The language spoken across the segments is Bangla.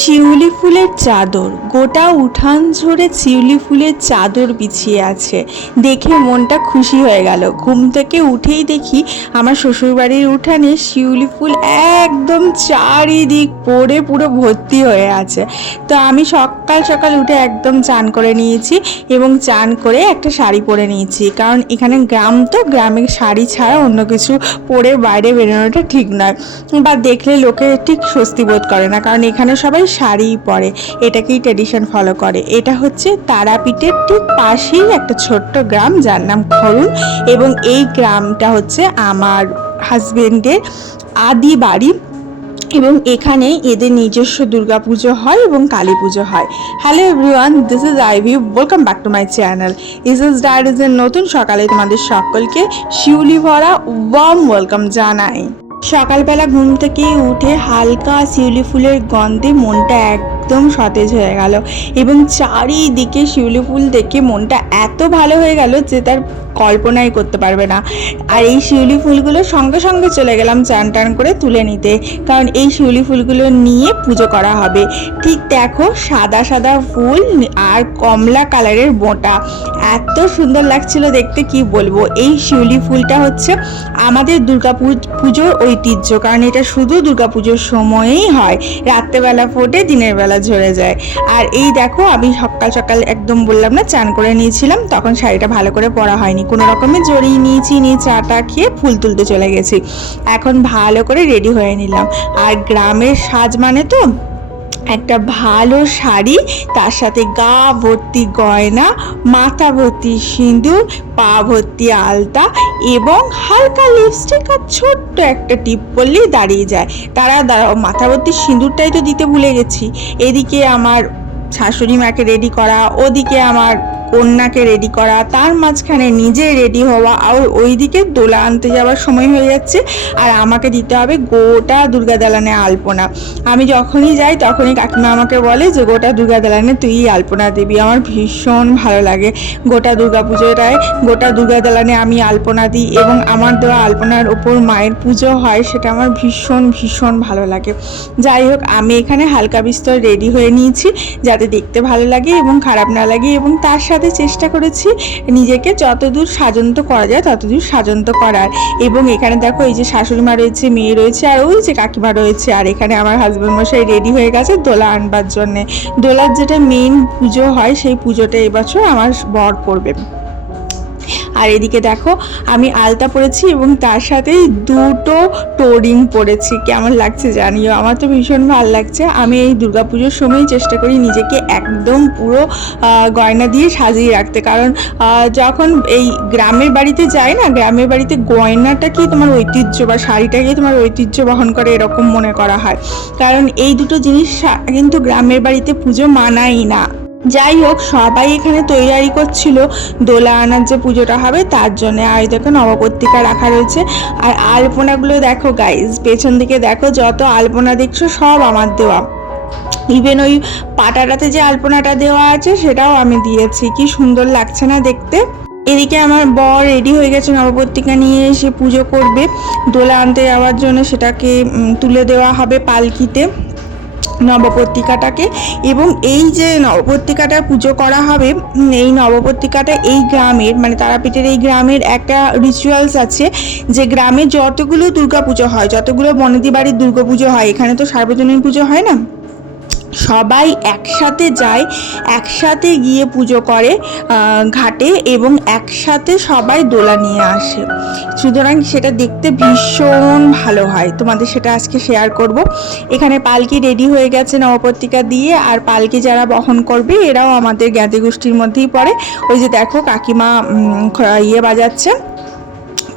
শিউলি ফুলের চাদর। গোটা উঠান ঝরে শিউলি ফুলের চাদর বিছিয়ে আছে। দেখে মনটা খুশি হয়ে গেল। ঘুম থেকে উঠেই দেখি আমার শ্বশুরবাড়ির উঠানে শিউলি ফুল একদম চারিদিক পড়ে পুরো ভর্তি হয়ে আছে। তো আমি সকাল সকাল উঠে একদম চান করে নিয়েছি এবং চান করে একটা শাড়ি পরে নিয়েছি। কারণ এখানে গ্রাম তো, গ্রামের শাড়ি ছাড়া অন্য কিছু পরে বাইরে বেরোনোটা ঠিক নয়। বা দেখলে লোকে ঠিক স্বস্তি বোধ করে না। কারণ এখানে সবাই শাড়িই পরে। এটাকেই ট্রেডিশন ফলো করে। এটা হচ্ছে তারাপীঠের ঠিক পাশেই একটা ছোট্ট গ্রাম, যার নাম খরুন। এবং এই গ্রামটা হচ্ছে আমার হাজবেন্ডের আদি বাড়ি। এবং এখানে এদের নিজস্ব দুর্গাপুজো হয় এবং কালী পুজো হয়। Hello everyone this is Ivy welcome back to my channel ইস ইস ডায়ারিজের নতুন সকালে তোমাদের সকলকে শিউলি ভরা ওয়ার্ম ওয়েলকাম জানাই। সকালবেলা ঘুম থেকে উঠে হালকা শিউলি ফুলের গন্ধে মনটা একদম সতেজ হয়ে গেল। এবং চারিদিকে শিউলি ফুল দেখে মনটা এত ভালো হয়ে গেল যে তার কল্পনাই করতে পারবে না। আর এই শিউলি ফুলগুলো সঙ্গে সঙ্গে চলে গেলাম চান টান করে তুলে নিতে। কারণ এই শিউলি ফুলগুলো নিয়ে পুজো করা হবে। ঠিক দেখো সাদা সাদা ফুল আর কমলা কালারের বোঁটা। এত সুন্দর লাগছিল দেখতে, কি বলব? এই শিউলি ফুলটা হচ্ছে আমাদের দুর্গা পুজোর ঐতিহ্য। কারণ এটা শুধু দুর্গা পুজোর সময়েই হয়। রাত্রেবেলা ফোটে, দিনের বেলা ঝরে যায়। আর এই দেখো আমি সকাল সকাল একদম বললাম না, চান করে নিয়েছিলাম। তখন শাড়িটা ভালো করে পরা হয়নি। কোনো রকমে জড়িয়ে নিয়েছি, নিয়ে চাটা খেয়ে ফুল তুলতে চলে গেছি। এখন ভালো করে রেডি হয়ে নিলাম। আর গ্রামের সাজ মানে তো একটা ভালো শাড়ি, তার সাথে গা ভর্তি গয়না, মাথা ভর্তি সিঁদুর, পা ভর্তি আলতা এবং হালকা লিপস্টিক আর ছোট্ট একটা টিপ পরলেই দাঁড়িয়ে যায়। তারা দাঁড়াও, মাথা ভর্তি সিঁদুরটাই তো দিতে ভুলে গেছি। এদিকে আমার শাশুড়ি মাকে রেডি করা, ওদিকে আমার কন্যাকে রেডি করা, তার মাঝখানে নিজে রেডি হওয়া আর ওইদিকে দোলা আনতে যাওয়ার সময় হয়ে যাচ্ছে। আর আমাকে দিতে হবে গোটা দুর্গা দালানে আলপনা। আমি যখনই যাই তখনই কাকিমা আমাকে বলে যে, গোটা দুর্গা দালানে তুই আলপনা দিবি। আমার ভীষণ ভালো লাগে গোটা দুর্গা পুজোটায়। গোটা দুর্গা দালানে আমি আলপনা দিই এবং আমার দেওয়া আলপনার ওপর মায়ের পুজো হয়, সেটা আমার ভীষণ ভীষণ ভালো লাগে। যাই হোক, আমি এখানে হালকা বিস্তর রেডি হয়ে নিয়েছি যাতে দেখতে ভালো লাগে এবং খারাপ না লাগে এবং তার সাথে চেষ্টা করেছি। নিজেকে যতদূর সাজন্ত করা যায়, ততদূর সাজন্ত করার। এবং এখানে দেখো এই যে শাশুড়ি মা রয়েছে, মেয়ে রয়েছে, আর ওই যে কাকিমা রয়েছে। আর এখানে আমার হাজব্যান্ড মশাই রেডি হয়ে গেছে দোলা আনবার জন্যে। দোলার যেটা মেন পুজো হয়, সেই পুজোটা এবছর আমার বর করবে। আর এদিকে দেখো, আমি আলতা পরেছি এবং তার সাথে দুটো টোরিং পরেছি। কেমন লাগছে জানিও? আমার তো ভীষণ ভালো লাগছে। আমি এই দুর্গাপুজোর সময় চেষ্টা করি নিজেকে একদম পুরো গয়না দিয়ে সাজিয়ে রাখতে। কারণ যখন এই গ্রামের বাড়িতে যাই না, গ্রামের বাড়িতে গয়নাটা কি তোমার ঐতিহ্য বা শাড়িটাকে তোমার ঐতিহ্য বহন করে এরকম মনে করা হয়। কারণ এই দুটো জিনিস কিন্তু গ্রামের বাড়িতে পুজো মানাই না। যাই হোক সবাই এখানে তৈরি করছিল। দোলা আনার যে পুজোটা হবে, তার জন্য আর দেখো নবপত্রিকা রাখা রয়েছে। আর আলপনাগুলো দেখো গাইজ পেছন দিকে দেখো, যত আলপনা দেখছ, সব আমার দেওয়া। ইভেন ওই পাটাটাতে যে আলপনাটা দেওয়া আছে, সেটাও আমি দিয়েছি। কি সুন্দর লাগছে না দেখতে? এদিকে আমার বর রেডি হয়ে গেছে নবপত্রিকা নিয়ে এসে পুজো করবে। দোলা আনতে যাওয়ার জন্য সেটাকে তুলে দেওয়া হবে পালকিতে। নবপত্রিকাটাকে এবং এই যে নবপত্রিকাটা পুজো করা হবে এই নবপত্রিকাটা এই গ্রামের মানে তারাপীঠের এই গ্রামের একটা রিচুয়ালস আছে যে গ্রামে যতগুলো দুর্গাপুজো হয়, যতগুলো বনেদি বাড়ির দুর্গাপুজো হয়, এখানে তো সার্বজনীন পুজো হয় না? সবাই একসাথে যায়, একসাথে গিয়ে পুজো করে ঘাটে এবং একসাথে সবাই দোলা নিয়ে আসে। সুতরাং সেটা দেখতে ভীষণ ভালো হয়। তোমাদের সেটা আজকে শেয়ার করব। এখানে পালকি রেডি হয়ে গেছে নবপত্রিকা দিয়ে, আর পালকি যারা বহন করবে, এরাও আমাদের জ্ঞাতি গোষ্ঠীর মধ্যেই পড়ে। ওই যে দেখো কাকিমা ইয়ে বাজাচ্ছে।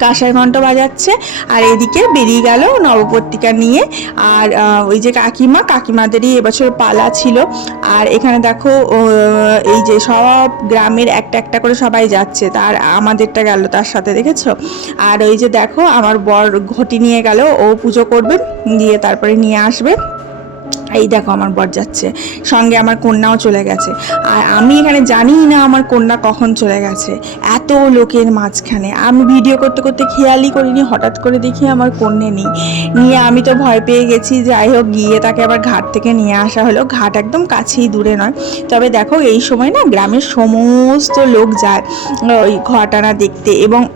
কাঁসার ঘন্ট বাজাচ্ছে। আর এদিকে বেরিয়ে গেল নবপত্রিকা নিয়ে। আর ওই যে কাকিমা, কাকিমাদেরই এবছর পালা ছিল। আর এখানে দেখো এই যে সব গ্রামের একটা একটা করে সবাই যাচ্ছে। তার আমাদেরটা গেল তার সাথে, দেখেছ? আর ওই যে দেখো, আমার বর ঘটি নিয়ে গেল, ও পুজো করবে, দিয়ে তারপরে নিয়ে আসবে। এই দেখো আমার বর যাচ্ছে। সঙ্গে আমার কন্যাও চলে গেছে। আর আমি এখানে জানি না আমার কন্যা কখন চলে গেছে। এত লোকের মাঝখানে। আমি ভিডিও করতে করতে খেয়ালই করিনি, হঠাৎ করে দেখি আমার কন্যে নেই। নিয়ে আমি তো ভয় পেয়ে গেছি, যাই হোক গিয়ে তাকে আবার ঘাট থেকে নিয়ে আসা হলো। ঘাট একদম কাছেই, দূরে নয়। তবে দেখো এই সময় না গ্রামের সমস্ত লোক যায়, ওই ঘটানা দেখতে। এবং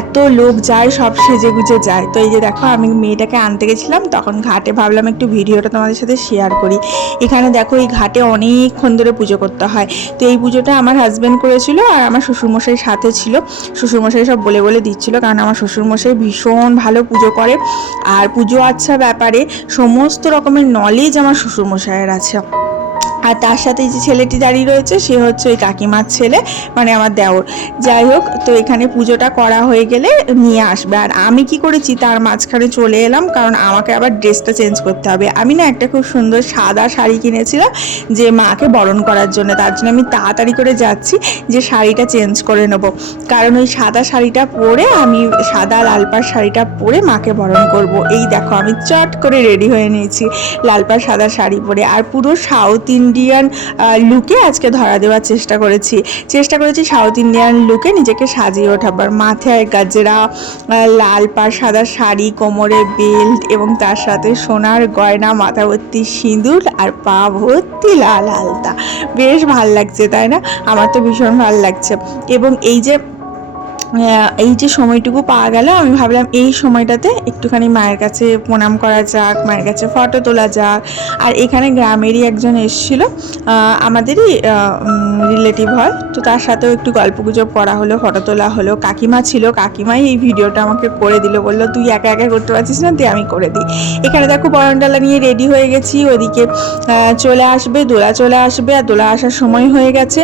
এত লোক যায়, সব সেজে গুজে যায়। তো এই যে দেখো, আমি মেয়েটাকে আনতে গেছিলাম, তখন ঘাটে ভাবলাম একটু ভিডিওটা তোমাদের সাথে শেয়ার করি। এখানে দেখো, এই ঘাটে অনেকক্ষণ ধরে পুজো করতে হয়। তো এই পুজোটা আমার হাজব্যান্ড করেছিল আর আমার শ্বশুরমশাই সাথে ছিল। শ্বশুরমশাই সব বলে বলে দিচ্ছিল, কারণ আমার শ্বশুরমশাই ভীষণ ভালো পুজো করে। আর পুজো আচ্ছা ব্যাপারে সমস্ত রকমের নলেজ আমার শ্বশুরমশাইয়ের আছে। আর তার সাথে যে ছেলেটি দাঁড়িয়ে রয়েছে, সে হচ্ছে ওই কাকিমার ছেলে মানে আমার দেওর। যাই হোক, তো এখানে পুজোটা করা হয়ে গেলে নিয়ে আসবে। আর আমি কি করেছি, তার মাঝখানে চলে এলাম, কারণ আমাকে আবার ড্রেসটা চেঞ্জ করতে হবে। আমি না একটা খুব সুন্দর সাদা শাড়ি কিনেছিলাম, যে মাকে বরণ করার জন্য। তার জন্য আমি তাড়াতাড়ি করে যাচ্ছি, যে শাড়িটা চেঞ্জ করে নেব। কারণ ওই সাদা শাড়িটা পরে, আমি সাদা লালপাড় শাড়িটা পরে মাকে বরণ করব। এই দেখো, আমি চট করে রেডি হয়ে নিয়েছি লালপাড় সাদা শাড়ি পরে। আর পুরো সাউথ ইন্ডিয়ান লুকে আজকে ধরা দেওয়ার চেষ্টা করেছি। চেষ্টা করেছি সাউথ ইন্ডিয়ান লুকে নিজেকে সাজিয়ে ওঠাবার। মাথায় গাজরা লাল পাড়, সাদা শাড়ি, কোমরে বেল্ট এবং তার সাথে সোনার গয়না মাথা ভর্তি সিঁদুর আর পা ভর্তি লাল আলতা। বেশ ভালো লাগছে, তাই না? আমার তো ভীষণ ভালো লাগছে। এবং এই যে এই যে সময়টুকু পাওয়া গেল, আমি ভাবলাম এই সময়টাতে একটুখানি মায়ের কাছে প্রণাম করা যাক, মায়ের কাছে ফটো তোলা যাক। আর এখানে গ্রামেরই একজন এসেছিল আমাদেরই রিলেটিভ হয়। তো তার সাথেও একটু গল্প গুজব করা হলো ফটো তোলা হলো। কাকিমা ছিল, কাকিমাই এই ভিডিওটা আমাকে করে দিল, বলল, তুই একা একা করতে পারছিস না, তুই আমি করে দিই। এখানে দেখো বরণডালা নিয়ে রেডি হয়ে গেছি, ওদিকে চলে আসবে, দোলা চলে আসবে, আর দোলা আসার সময় হয়ে গেছে।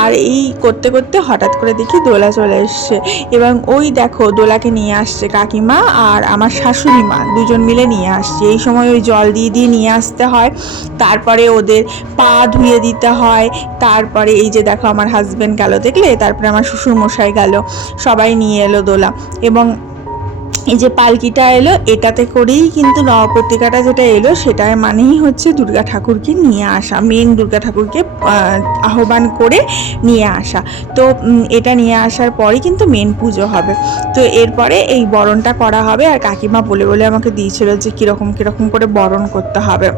আর এই করতে করতে হঠাৎ করে দেখি দোলা চলে এসছে। এবং ওই দেখো দোলাকে নিয়ে আসছে কাকিমা আর আমার শাশুড়ি মা, দুজন মিলে নিয়ে আসছে। এই সময় ওই জল দিয়ে দিয়ে নিয়ে আসতে হয়। তারপরে ওদের পা ধুয়ে দিতে হয়। তারপরে এই যে দেখো আমার হাজব্যান্ড গেলো, দেখলে? তারপরে আমার শ্বশুর মশাই গেল। সবাই নিয়ে এলো দোলা। এবং এই যে পালকিটা এলো, এটাতে করেই কিন্তু নবপত্রিকাটা যেটা এলো, সেটার মানেই হচ্ছে দুর্গা ঠাকুরকে নিয়ে আসা মেন দুর্গা ঠাকুরকে আহ্বান করে নিয়ে আসা। তো এটা নিয়ে আসার পরে কিন্তু মেন পুজো হবে। তো এরপরে এই বরণটা করা হবে, আর কাকিমা বলে বলে আমাকে দিয়েছিল যে কীরকম কীরকম করে বরণ করতে হবে।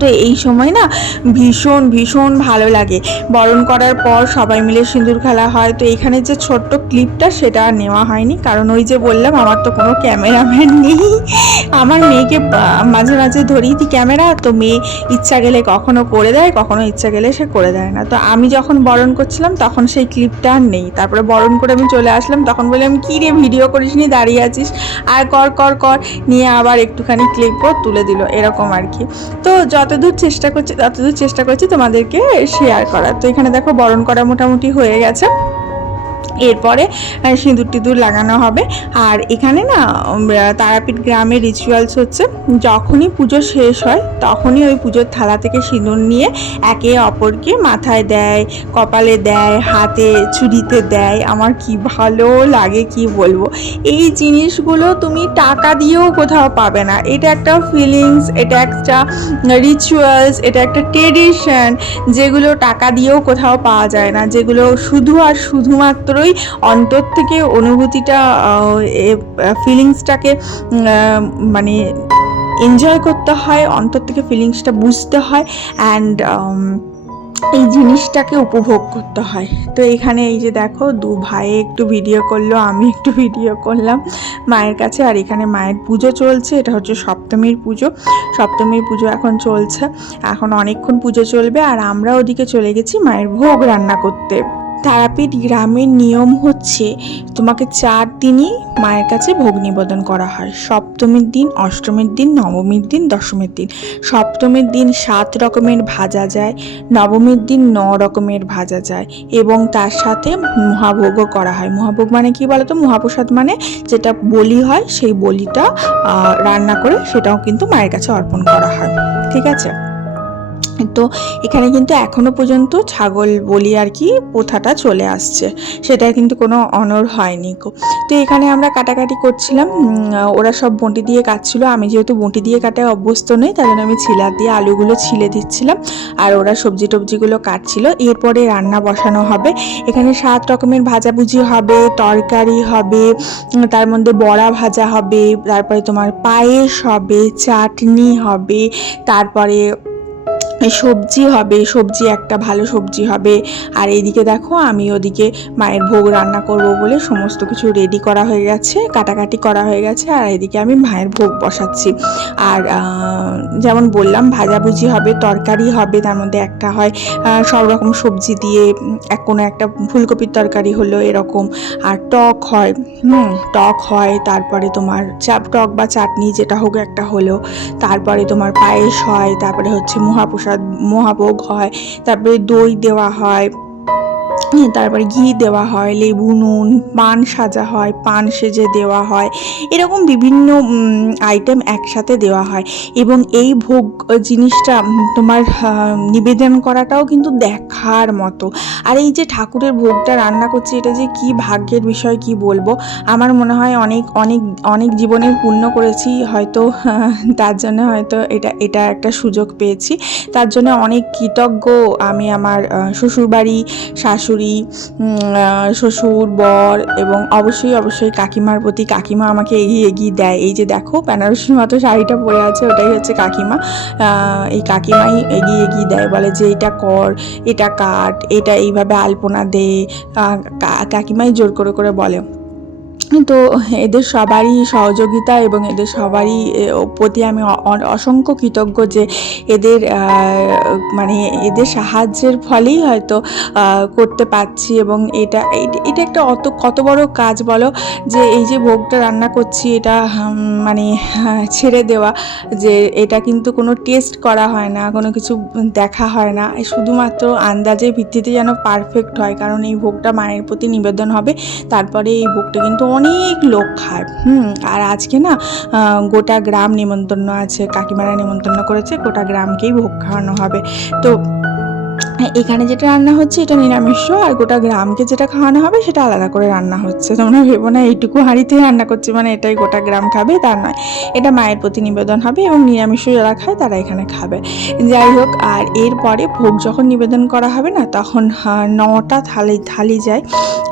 তো এই সময় না ভীষণ ভীষণ ভালো লাগে। বরণ করার পর সবাই মিলে সিঁদুর খেলা হয়। তো এখানে যে ছোট্ট ক্লিপটা সেটা নেওয়া হয়নি। কারণ ওই যে বললাম, আমার তো কোনো ক্যামেরাম্যান নেই। আমার মেয়েকে মাঝে মাঝে ধরিয়ে দিই ক্যামেরা, তো মেয়ে ইচ্ছা গেলে কখনো করে দেয়, কখনো ইচ্ছা গেলে সে করে দেয় না। তো আমি যখন বরণ করছিলাম, তখন সেই ক্লিপটা আর নেই। তারপরে বরণ করে আমি চলে আসলাম, তখন বললাম, কী রে, ভিডিও করিস নি, দাঁড়িয়ে আছিস? আর কর কর কর, নিয়ে আবার একটুখানি ক্লিপও তুলে দিল, এরকম আর কি। তো যতদূর চেষ্টা করছি, ততদূর চেষ্টা করছি তোমাদেরকে শেয়ার করার। তো এখানে দেখো, বরণ করা মোটামুটি হয়ে গেছে। এরপরে সিঁদুর টিঁদুর লাগানো হবে। আর এখানে না তারাপীঠ গ্রামের রিচুয়ালস হচ্ছে, যখনই পুজো শেষ হয়, তখনই ওই পুজোর থালা থেকে সিঁদুর নিয়ে একে অপরকে মাথায় দেয়, কপালে দেয়, হাতে ছুরিতে দেয়। আমার কি ভালো লাগে, কি বলব? এই জিনিসগুলো তুমি টাকা দিয়েও কোথাও পাবে না। এটা একটা ফিলিংস এটা একটা রিচুয়ালস এটা একটা ট্রেডিশন যেগুলো টাকা দিয়েও কোথাও পাওয়া যায় না, যেগুলো শুধু আর শুধুমাত্রই অন্তর থেকে অনুভূতিটা ফিলিংসটাকে মানে এনজয় করতে হয়, অন্তর থেকে ফিলিংসটা বুঝতে হয় অ্যান্ড এই জিনিসটাকে উপভোগ করতে হয়। তো এখানে এই যে দেখো, দু ভাই একটু ভিডিও করল, আমি একটু ভিডিও করলাম মায়ের কাছে। আর এখানে মায়ের পুজো চলছে, এটা হচ্ছে সপ্তমীর পুজো। সপ্তমীর পুজো এখন চলছে, এখন অনেকক্ষণ পুজো চলবে। আর আমরা ওদিকে চলে গেছি মায়ের ভোগ রান্না করতে। তারাপীঠ গ্রামের নিয়ম হচ্ছে তোমাকে চার দিনই মায়ের কাছে ভোগ নিবেদন করা হয়। সপ্তমীর দিন, অষ্টমীর দিন, নবমীর দিন, দশমীর দিন। সপ্তমীর দিন সাত রকমের ভাজা যায়, নবমীর দিন ন রকমের ভাজা যায় এবং তার সাথে মহাভোগও করা হয়। মহাভোগ মানে কি বলতো? মহাপ্রসাদ মানে যেটা বলি হয়, সেই বলিটা রান্না করে সেটাও কিন্তু মায়ের কাছে অর্পণ করা হয়। ঠিক আছে? তো এখানে কিন্তু এখনও পর্যন্ত ছাগল বলি আর কি প্রথাটা চলে আসছে। সেটা কিন্তু কোনো অনর হয়নি। তো এখানে আমরা কাটাকাটি করছিলাম। ওরা সব বঁটি দিয়ে কাটছিল। আমি যেহেতু বঁটি দিয়ে কাটায় অভ্যস্ত নই তাই জন্য আমি ছিলা দিয়ে আলুগুলো ছিলে দিচ্ছিলাম। আর ওরা সবজি টবজিগুলো কাটছিল। এরপরে রান্না বসানো হবে। এখানে সাত রকমের ভাজাভুজি হবে। তরকারি হবে, তার মধ্যে বড়া ভাজা হবে, তারপরে তোমার পায়েস হবে, চাটনি হবে, তারপরে সবজি হবে, সবজি একটা ভালো সবজি হবে। আর এইদিকে দেখো, আমি ওদিকে মায়ের ভোগ রান্না করব বলে সমস্ত কিছু রেডি করা হয়ে গেছে, কাটাকাটি করা হয়ে গেছে, আর এদিকে আমি মায়ের ভোগ বসাচ্ছি। আর যেমন বললাম, ভাজাভুজি হবে, তরকারি হবে, তার মধ্যে একটা হয় সব রকম সবজি দিয়ে, এক কোনো একটা ফুলকপির তরকারি হলো এরকম। আর টক হয়, হুম, টক হয়, তারপরে তোমার চাপ টক বা চাটনি যেটা হোক একটা হলো। তারপরে তোমার পায়েস হয়, তারপরে হচ্ছে মহাপ্রসাদ মহাভোগ হয় তারপরে দই দেওয়া হ্যাঁ, তারপরে ঘি দেওয়া হয়, লেবু, নুন, পান সাজা হয়, পান সেজে দেওয়া হয়। এরকম বিভিন্ন আইটেম একসাথে দেওয়া হয়। এবং এই ভোগ জিনিসটা তোমার নিবেদন করাটাও কিন্তু দেখার মতো। আর এই যে ঠাকুরের ভোগটা রান্না করছি, এটা যে কি ভাগ্যের বিষয় কি বলব? আমার মনে হয় অনেক অনেক অনেক জীবনের পূর্ণ করেছি। হয়তো, তার জন্য হয়তো এটা এটা একটা সুযোগ পেয়েছি। তার জন্য অনেক কৃতজ্ঞ আমি আমার শ্বশুরবাড়ি, শাশুড়ি আহ, শ্বশুর বর এবং অবশ্যই অবশ্যই কাকিমার প্রতি কাকিমা আমাকে এগিয়ে এগিয়ে দেয়। এই যে দেখো বেনারসির মতো শাড়িটা পরে আছে ওটাই হচ্ছে কাকিমা। এই কাকিমাই এগিয়ে এগিয়ে দেয় বলে যে এটা কর এটা কাট এটা এইভাবে আলপনা দে। কাকিমাই জোর করে করে বলে। তো এদের সবারই সহযোগিতা এবং এদের সবারই প্রতি আমি অসংখ্য কৃতজ্ঞ যে এদের মানে এদের সাহায্যের ফলেই হয়তো করতে পারছি এবং এটা এটা একটা অত, কত বড় কাজ বলো যে এই যে ভোগটা রান্না করছি এটা মানে ছেড়ে দেওয়া যে এটা কিন্তু কোনো টেস্ট করা হয় না, কোনো কিছু দেখা হয় না। শুধুমাত্র আন্দাজের ভিত্তিতে যেন পারফেক্ট হয়, কারণ এই ভোগটা মায়ের প্রতি নিবেদন হবে, তারপরে এই ভোগটা কিন্তু অনেক লোক খায়, হুম, আর আজকে না গোটা গ্রাম নিমন্ত্রণ আছে, কাকিমারা নিমন্ত্রণ করেছে, গোটা গ্রামকেই ভোগ খাওয়ানো হবে। তো এখানে যেটা রান্না হচ্ছে এটা নিরামিষ আর গোটা গ্রামকে যেটা খাওয়ানো হবে সেটা আলাদা করে রান্না হচ্ছে। তোমরা ভেবো না, এইটুকু হাঁড়িতে রান্না করছি মানে এটাই গোটা গ্রাম খাবে, তা নয়। এটা মায়ের প্রতি নিবেদন হবে এবং নিরামিষ যারা খায় তারা এখানে খাবে। যাই হোক, আর এরপরে ভোগ যখন নিবেদন করা হবে না, তখন নটা থালি থালি যায়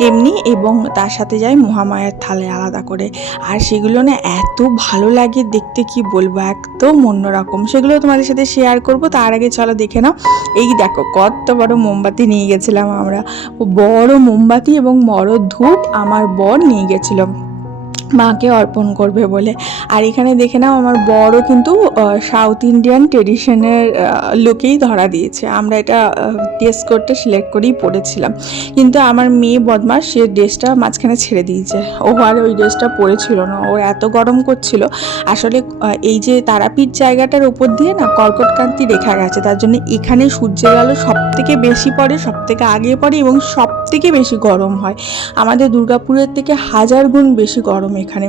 এমনি এবং তার সাথে যায় মহামায়ার থালে আলাদা করে। আর সেগুলো না এত ভালো লাগে দেখতে, কি বলব, একদম অন্যরকম। সেগুলো তোমাদের সাথে শেয়ার করব, তার আগে চলো দেখে নাও। এই দেখো, কত বড় মোমবাতি নিয়ে গেছিলাম আমরা। বড় মোমবাতি এবং বড় ধূপ আমার বর নিয়ে গেছিল। মাকে অর্পণ করবে বলে। আর এখানে দেখে নাও, আমার বড় কিন্তু সাউথ ইন্ডিয়ান ট্রেডিশনের লুকেই ধরা দিয়েছে। আমরা এটা টেস্ট করতে সিলেক্ট করেই পড়েছিলাম। কিন্তু আমার মেয়ে বদমাস, সে ড্রেসটা মাঝখানে ছেড়ে দিয়েছে। ও আর ওই ড্রেসটা পরেছিল না। ওর এত গরম করছিল। আসলে এই যে তারাপীঠ জায়গাটার উপর দিয়ে না কর্কটকান্তি রেখা গেছে। তার জন্য এখানে সূর্যের আলো সব থেকে বেশি পড়ে সব থেকে আগে পড়ে এবং সব থেকে বেশি গরম হয়। আমাদের দুর্গাপুরের থেকে হাজার গুণ বেশি গরম এখানে।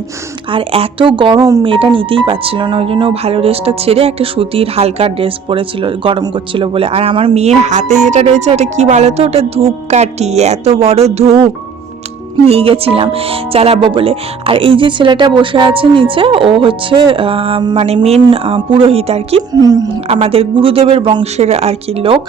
আর এত গরম, মেয়েটা নিতেই পারছিল না, ওই জন্য ভালো ড্রেসটা ছেড়ে একটা সুতির হালকা ড্রেস পরেছিল, গরম করছিল বলে। আর আমার মেয়ের হাতে যেটা রয়েছে ওটা কি বলো তো ওটা ধূপকাঠি, এত বড় ধূপ। নিয়ে গেছিলাম, চালাবো বলে। আর এই যে ছেলেটা বসে আছে নিচে, ও হচ্ছে মানে মেন পুরোহিত আর কি আমাদের গুরুদেবের বংশের আর কি লোক।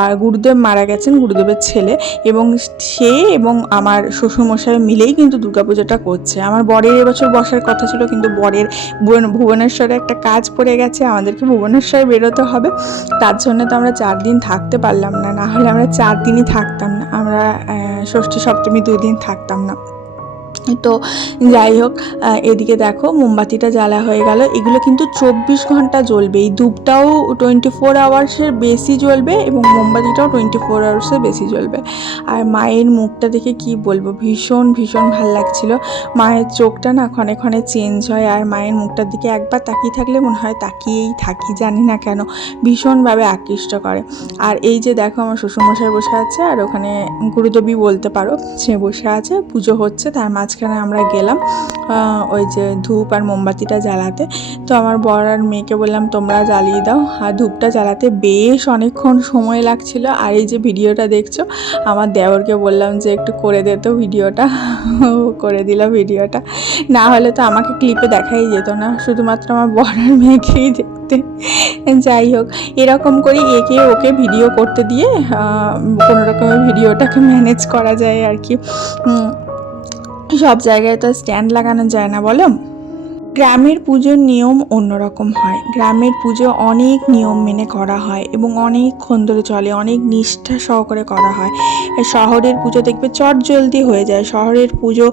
আর গুরুদেব মারা গেছেন, গুরুদেবের ছেলে। এবং সে এবং আমার শ্বশুরমশাই মিলেই কিন্তু দুর্গাপুজোটা করছে। আমার বরের এবছর বসার কথা ছিল, কিন্তু বরের ভুবনেশ্বরে একটা কাজ পড়ে গেছে, আমাদেরকে ভুবনেশ্বরে বেরোতে হবে। তার জন্য তো আমরা চার দিন থাকতে পারলাম না না হলে আমরা চার দিনই থাকতাম না। আমরা ষষ্ঠী, সপ্তমী দুই দিন থাকতাম না তো যাই হোক এদিকে দেখো মোমবাতিটা জ্বালা হয়ে গেল। এগুলো কিন্তু চব্বিশ ঘণ্টা জ্বলবে। এই ধূপটাও টোয়েন্টি ফোর আওয়ার্সের বেশি জ্বলবে এবং মোমবাতিটাও টোয়েন্টি ফোর আওয়ার্সের বেশি জ্বলবে। আর মায়ের মুখটা দেখে কি বলব, ভীষণ ভীষণ ভালো লাগছিল। মায়ের চোখটা না ক্ষণে ক্ষণে চেঞ্জ হয় আর মায়ের মুখটার দিকে একবার তাকিয়ে থাকলে মনে হয় তাকিয়েই থাকি, জানি না কেন। ভীষণভাবে আকৃষ্ট করে। আর এই যে দেখো আমার শ্বশুরমশাই বসে আছে আর ওখানে গুরুদেবী বলতে পারো, সে বসে আছে, পুজো হচ্ছে, তার মাঝখানে মাঝখানে আমরা গেলাম ওই যে ধূপ আর মোমবাতিটা জ্বালাতে। তো আমার বর আর মেয়েকে বললাম, তোমরা জ্বালিয়ে দাও। আর ধূপটা জ্বালাতে বেশ অনেকক্ষণ সময় লাগছিল। আর এই যে ভিডিওটা দেখছ, আমার দেওরকে বললাম যে, একটু করে দে তো ভিডিওটা। করে দিল ভিডিওটা। না হলে তো আমাকে ক্লিপে দেখাই যেত না। শুধুমাত্র আমার বর আর মেয়েকেই দেখতে। যাই হোক, এরকম করে একে ওকে ভিডিও করতে দিয়ে কোনো রকমের ভিডিওটাকে ম্যানেজ করা যায় আর কি। সব জায়গায় তো স্ট্যান্ড লাগানো যায় না বলো? গ্রামের পুজোর নিয়ম অন্যরকম হয়। গ্রামের পুজো অনেক নিয়ম মেনে করা হয় এবং অনেকক্ষণ ধরে চলে, অনেক নিষ্ঠা সহকারে করা হয়। শহরের পুজো দেখবে চট জলদি হয়ে যায়। শহরের পুজো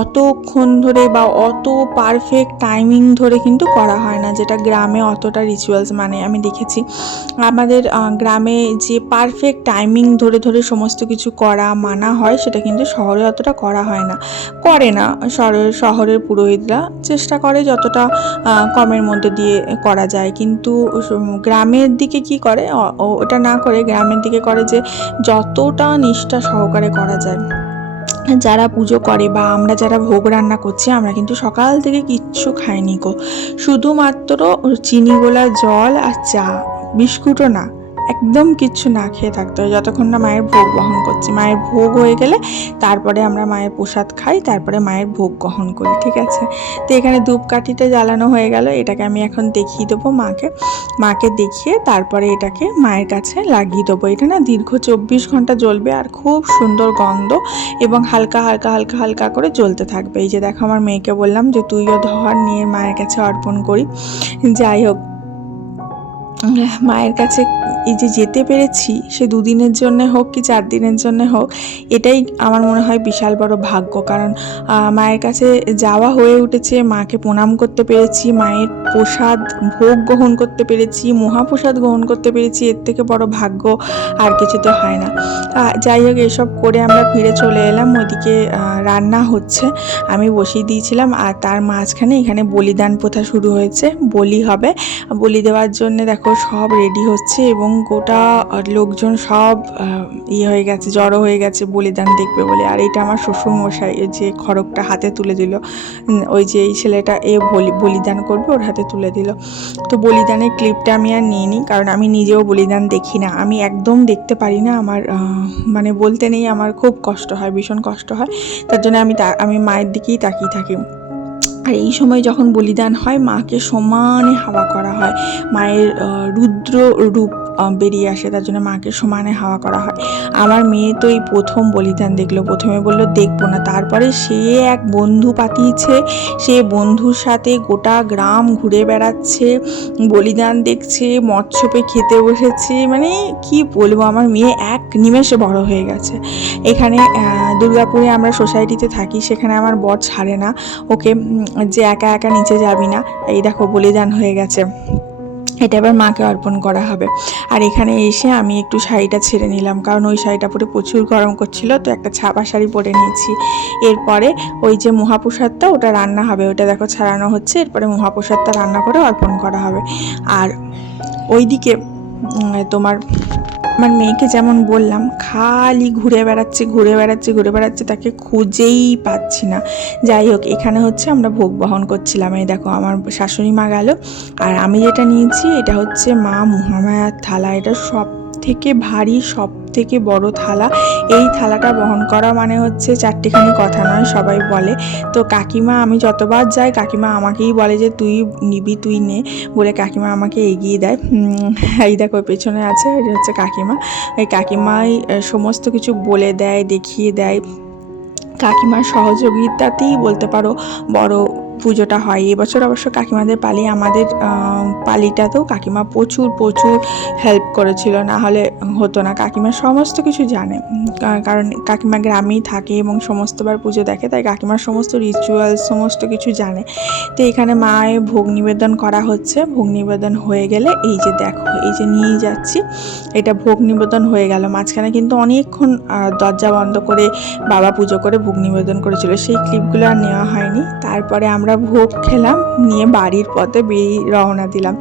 অতক্ষণ ধরে বা অত পারফেক্ট টাইমিং ধরে কিন্তু করা হয় না, যেটা গ্রামে অতটা রিচুয়ালস মানে আমি দেখেছি। আমাদের গ্রামে যে পারফেক্ট টাইমিং ধরে ধরে সমস্ত কিছু করা, মানা হয়, সেটা কিন্তু শহরে অতটা করা হয় না। করে না, শহরের শহরের পুরোহিতরা চেষ্টা করে যতটা কমের মধ্যে দিয়ে করা যায়। কিন্তু গ্রামের দিকে কি করে? ওটা না করে গ্রামের দিকে করে যে যতটা নিষ্ঠা সহকারে করা যায়। যারা পুজো করে বা আমরা যারা ভোগ রান্না করছি, আমরা কিন্তু সকাল থেকে কিচ্ছু খাইনি গো। শুধুমাত্র চিনি গোলা জল আর চা, বিস্কুটও না। একদম কিচ্ছু না খেয়ে থাকতে হয়। যতক্ষণ না মায়ের ভোগ গ্রহণ করছি। মায়ের ভোগ হয়ে গেলে তারপরে আমরা মায়ের প্রসাদ খাই, তারপরে মায়ের ভোগ গ্রহণ করি, ঠিক আছে? তো এখানে ধূপকাঠিটা জ্বালানো হয়ে গেল। এটাকে আমি এখন দেখিয়ে দেবো মাকে। মাকে দেখিয়ে তারপরে এটাকে মায়ের কাছে লাগিয়ে দেবো। এটা না দীর্ঘ চব্বিশ ঘণ্টা জ্বলবে আর খুব সুন্দর গন্ধ এবং হালকা হালকা হালকা হালকা করে জ্বলতে থাকবে। এই যে দেখো, আমার মেয়েকে বললাম যে, তুইও ধর, নিয়ে মায়ের কাছে অর্পণ করি। যাই হোক মায়ের কাছে এই যে যেতে পেরেছি, সে দুদিনের জন্য হোক কি চার দিনের জন্য হোক, এটাই আমার মনে হয় বিশাল বড় ভাগ্য। কারণ মায়ের কাছে যাওয়া হয়ে উঠেছে, মাকে প্রণাম করতে পেরেছি, মায়ের প্রসাদ ভোগ গ্রহণ করতে পেরেছি, মহাপ্রসাদ গ্রহণ করতে পেরেছি, এর থেকে বড় ভাগ্য আর কিছুতে হয় না। যাই হোক, এসব করে আমরা ফিরে চলে এলাম, ওইদিকে রান্না হচ্ছে, আমি বসিয়ে দিয়েছিলাম, আর তার মাঝখানে এখানে বলিদান প্রথা শুরু হয়েছে, বলি হবে। বলি দেওয়ার জন্য দেখো সব রেডি হচ্ছে এবং গোটা লোকজন সব ইয়ে হয়ে গেছে, জড়ো হয়ে গেছে, বলিদান দেখবে বলে। আর এটা আমার শ্বশুর মশাই যে খড়গটা হাতে তুলে দিল। ওই যে এই ছেলেটা এ বলি, বলিদান করবে, ওর হাতে তুলে দিল। তো বলিদানের ক্লিপটা আমি আর নিইনি, কারণ আমি নিজেও বলিদান দেখি না। আমি একদম দেখতে পারি না, আমার মানে বলতে নেই, আমার খুব কষ্ট হয়, ভীষণ কষ্ট হয়। তার জন্য আমি আমি মায়ের দিকেই তাকিয়ে থাকি। আর এই সময় যখন বলিদান হয়, মাকে সমানে হাওয়া করা হয়। মায়ের রুদ্র রূপ বেরিয়ে আসে, তার জন্য মাকে সমানে হাওয়া করা হয়। আমার মেয়ে তো এই প্রথম বলিদান দেখল, প্রথমে বলল, দেখব না। তারপরে সে এক বন্ধু পাঠিয়েছে, সে বন্ধুর সাথে গোটা গ্রাম ঘুরে বেড়াচ্ছে, বলিদান দেখছে, মৎস্যপে খেতে বসেছে। মানে কি বলব, আমার মেয়ে এক নিমেষে বড় হয়ে গেছে। এখানে দুর্গাপুরে আমরা সোসাইটিতে থাকি, সেখানে আমার বর ছাড়ে না। ওকে যে একা একা নিচে যাবি না, এই দেখো বলিদান হয়ে গেছে। এটা এবার মাকে অর্পণ করা হবে। আর এখানে এসে আমি একটু শাড়িটা ছেড়ে নিলাম, কারণ ওই শাড়িটা পরে প্রচুর গরম করছিল, তো একটা ছাপা শাড়ি পরে নিয়েছি। এরপরে ওই যে মহাপ্রসাদটা, ওটা রান্না হবে, ওটা দেখো ছাড়ানো হচ্ছে। এরপরে মহাপ্রসাদটা রান্না করে অর্পণ করা হবে। আর ওইদিকে তোমার আমার মেয়েকে যেমন বললাম, খালি ঘুরে বেড়াচ্ছে ঘুরে বেড়াচ্ছে ঘুরে বেড়াচ্ছে, তাকে খুঁজেই পাচ্ছি না। যাই হোক, এখানে হচ্ছে আমরা ভোগ বহন করছিলাম। এই দেখো, আমার শাশুড়ি মা গেল। আর আমি যেটা নিয়েছি, এটা হচ্ছে মা মহামায়ার থালা। এটা সব থেকে ভারী সব থেকে বড় থালা। এই থালাটা বহন করা মানে হচ্ছে চারটিখানি কথা নয়, সবাই বলে। তো কাকিমা, আমি যতবার যাই, কাকিমা আমাকেই বলে যে, তুই নিবি, তুই নে। বলে কাকিমা আমাকে এগিয়ে দেয়। এই দেখো, পেছনে আছে এটা হচ্ছে কাকিমা। এই কাকিমাই সমস্ত কিছু বলে দেয়, দেখিয়ে দেয়। কাকিমার সহযোগিতাতেই বলতে পারো, বড় পুজোটা হয়। এবছর অবশ্য কাকিমাদের পালি, আমাদের পালিটাতেও কাকিমা প্রচুর প্রচুর হেল্প করেছিল। না হলে হতো না, কাকিমা সমস্ত কিছু জানে। কারণ কাকিমা গ্রামেই থাকে এবং সমস্তবার পুজো দেখে, তাই কাকিমার সমস্ত রিচুয়াল সমস্ত কিছু জানে। তো এখানে মায়ের ভোগ নিবেদন করা হচ্ছে। ভোগ নিবেদন হয়ে গেলে এই যে দেখো, এই যে নিয়ে যাচ্ছি, এটা ভোগ নিবেদন হয়ে গেল। মাঝখানে কিন্তু অনেকক্ষণ দরজা বন্ধ করে বাবা পুজো করে ভোগ নিবেদন করেছিল। সেই ক্লিপগুলো আর নেওয়া হয়নি। তারপরে আমরা ভোগ খেলাম, নিয়ে বাড়ির পথে বেরিয়ে রওনা দিলাম।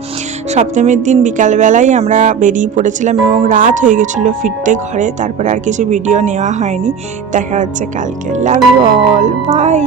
সপ্তমীর দিন বিকালবেলায় আমরা বেরিয়ে পড়েছিলাম এবং রাত হয়ে গেছিল ফিরতে ঘরে, তারপরে আর কিছু ভিডিও নেওয়া হয়নি। দেখা হচ্ছে কালকে। Love you all by